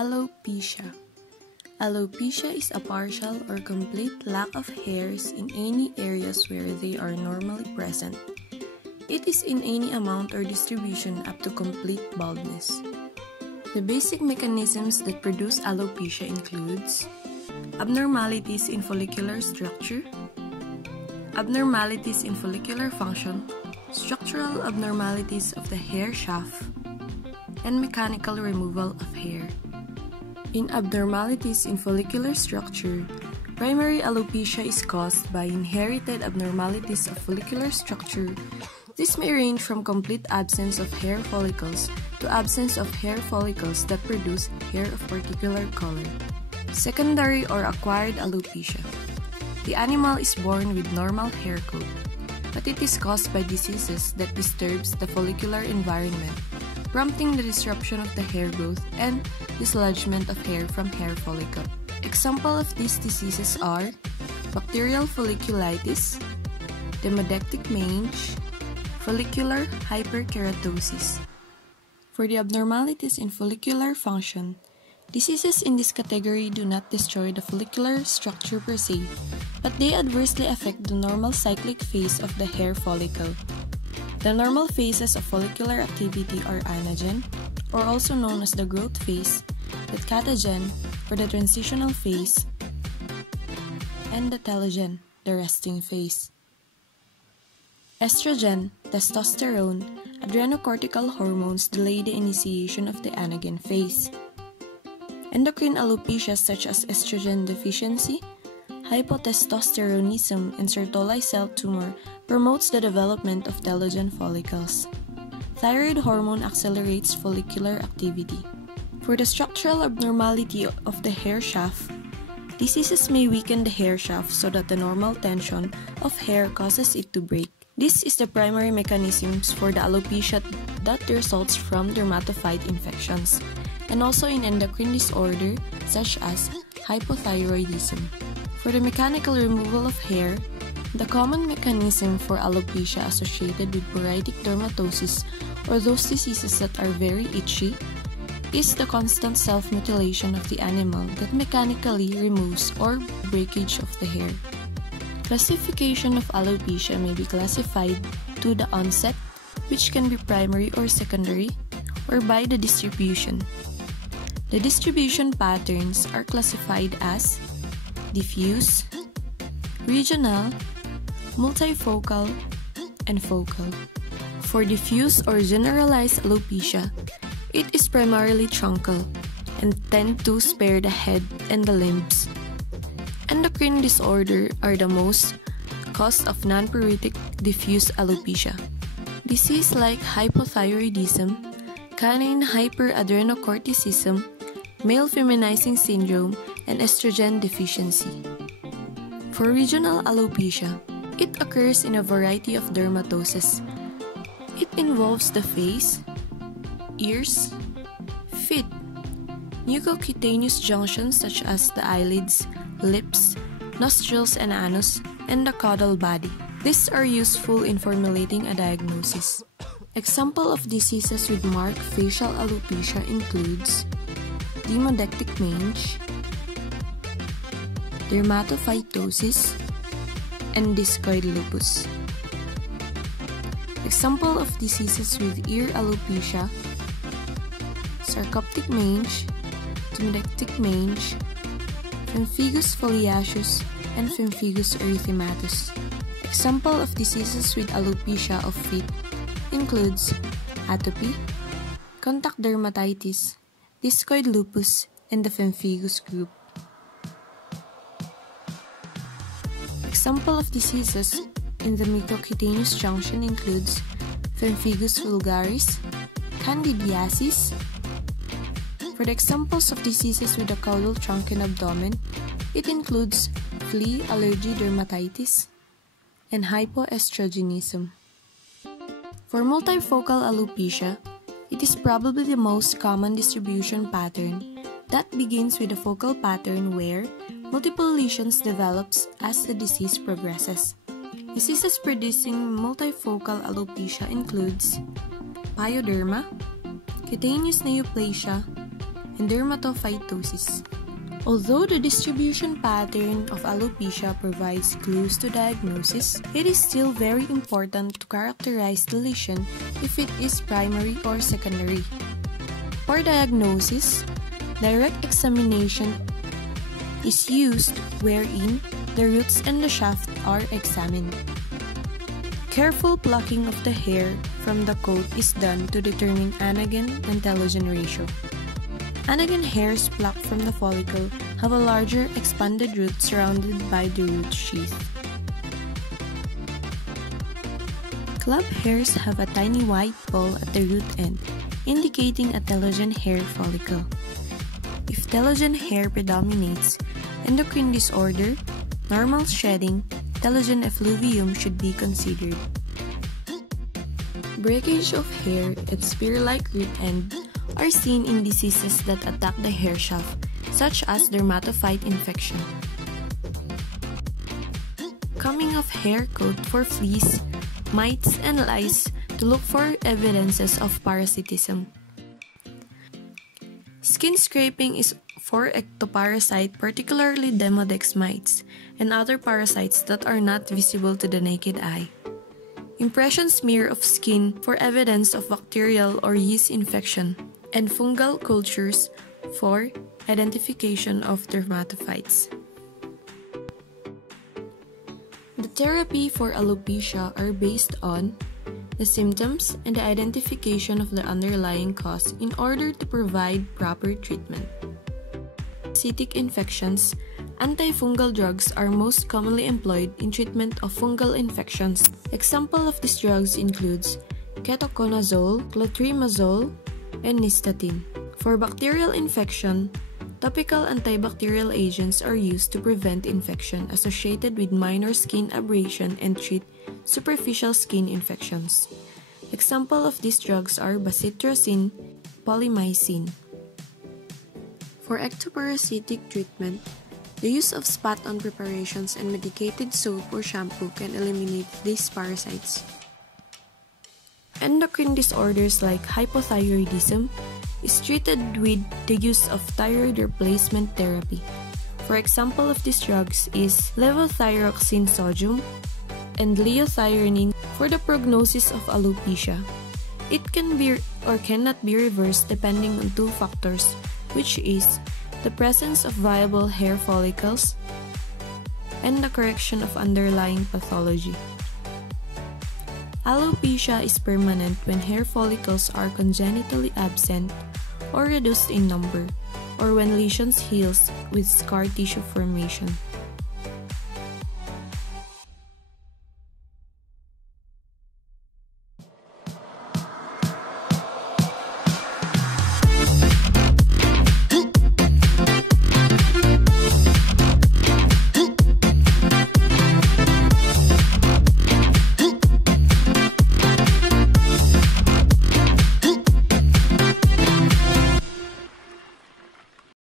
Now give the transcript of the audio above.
Alopecia. Alopecia is a partial or complete lack of hairs in any areas where they are normally present. It is in any amount or distribution up to complete baldness. The basic mechanisms that produce alopecia includes abnormalities in follicular structure, abnormalities in follicular function, structural abnormalities of the hair shaft, and mechanical removal of hair. In abnormalities in follicular structure, primary alopecia is caused by inherited abnormalities of follicular structure. This may range from complete absence of hair follicles to absence of hair follicles that produce hair of particular color. Secondary or acquired alopecia. The animal is born with normal hair coat, but it is caused by diseases that disturbs the follicular environment, prompting the disruption of the hair growth and dislodgement of hair from hair follicle. Examples of these diseases are bacterial folliculitis, demodectic mange, follicular hyperkeratosis. For the abnormalities in follicular function, diseases in this category do not destroy the follicular structure per se, but they adversely affect the normal cyclic phase of the hair follicle. The normal phases of follicular activity are anagen, or also known as the growth phase, the catagen, or the transitional phase, and the telogen, the resting phase. Estrogen, testosterone, adrenocortical hormones delay the initiation of the anagen phase. Endocrine alopecia such as estrogen deficiency, hypotestosteronism, and Sertoli cell tumor promotes the development of telogen follicles. Thyroid hormone accelerates follicular activity. For the structural abnormality of the hair shaft, diseases may weaken the hair shaft so that the normal tension of hair causes it to break. This is the primary mechanisms for the alopecia that results from dermatophyte infections, and also in endocrine disorder such as hypothyroidism. For the mechanical removal of hair, the common mechanism for alopecia associated with poritic dermatosis or those diseases that are very itchy is the constant self-mutilation of the animal that mechanically removes or breakage of the hair. Classification of alopecia may be classified to the onset, which can be primary or secondary, or by the distribution. The distribution patterns are classified as diffuse, regional, multifocal, and focal. For diffuse or generalized alopecia, it is primarily truncal and tend to spare the head and the limbs. Endocrine disorder are the most cause of non-poritic diffuse alopecia. Disease like hypothyroidism, canine hyperadrenocorticism, male feminizing syndrome, and estrogen deficiency. For regional alopecia, it occurs in a variety of dermatoses. It involves the face, ears, feet, mucocutaneous junctions such as the eyelids, lips, nostrils and anus, and the caudal body. These are useful in formulating a diagnosis. Example of diseases with marked facial alopecia includes demodectic mange, dermatophytosis, and discoid lupus. Example of diseases with ear alopecia: sarcoptic mange, demodectic mange, pemphigus foliaceus, and pemphigus erythematus. Example of diseases with alopecia of feet includes atopy, contact dermatitis, discoid lupus, and the pemphigus group. Example of diseases in the mucocutaneous junction includes pemphigus vulgaris, candidiasis. For the examples of diseases with the caudal trunk and abdomen, it includes flea allergy dermatitis and hypoestrogenism. For multifocal alopecia, it is probably the most common distribution pattern that begins with a focal pattern where multiple lesions develops as the disease progresses. Diseases producing multifocal alopecia includes pyoderma, cutaneous neoplasia, and dermatophytosis. Although the distribution pattern of alopecia provides clues to diagnosis, it is still very important to characterize the lesion if it is primary or secondary. For diagnosis, direct examination is used wherein the roots and the shaft are examined. Careful plucking of the hair from the coat is done to determine anagen and telogen ratio. Anagen hairs plucked from the follicle have a larger expanded root surrounded by the root sheath. Club hairs have a tiny white ball at the root end, indicating a telogen hair follicle. If telogen hair predominates, endocrine disorder, normal shedding, telogen effluvium should be considered. Breakage of hair and spear-like root end are seen in diseases that attack the hair shaft, such as dermatophyte infection. Coming of hair coat for fleas, mites, and lice to look for evidences of parasitism. Skin scraping is for ectoparasite, particularly Demodex mites, and other parasites that are not visible to the naked eye. Impression smear of skin for evidence of bacterial or yeast infection, and fungal cultures for identification of dermatophytes. The therapy for alopecia are based on the symptoms and the identification of the underlying cause in order to provide proper treatment. Parasitic infections, antifungal drugs are most commonly employed in treatment of fungal infections. Example of these drugs includes ketoconazole, clotrimazole, and nystatin. For bacterial infection, topical antibacterial agents are used to prevent infection associated with minor skin abrasion and treat superficial skin infections. Example of these drugs are bacitracin, polymyxin. For ectoparasitic treatment, the use of spot-on preparations and medicated soap or shampoo can eliminate these parasites. Endocrine disorders like hypothyroidism is treated with the use of thyroid replacement therapy. For example of these drugs is levothyroxine sodium and liothyronine. For the prognosis of alopecia, it can be or cannot be reversed depending on two factors, which is the presence of viable hair follicles and the correction of underlying pathology. Alopecia is permanent when hair follicles are congenitally absent or reduced in number, or when lesions heals with scar tissue formation.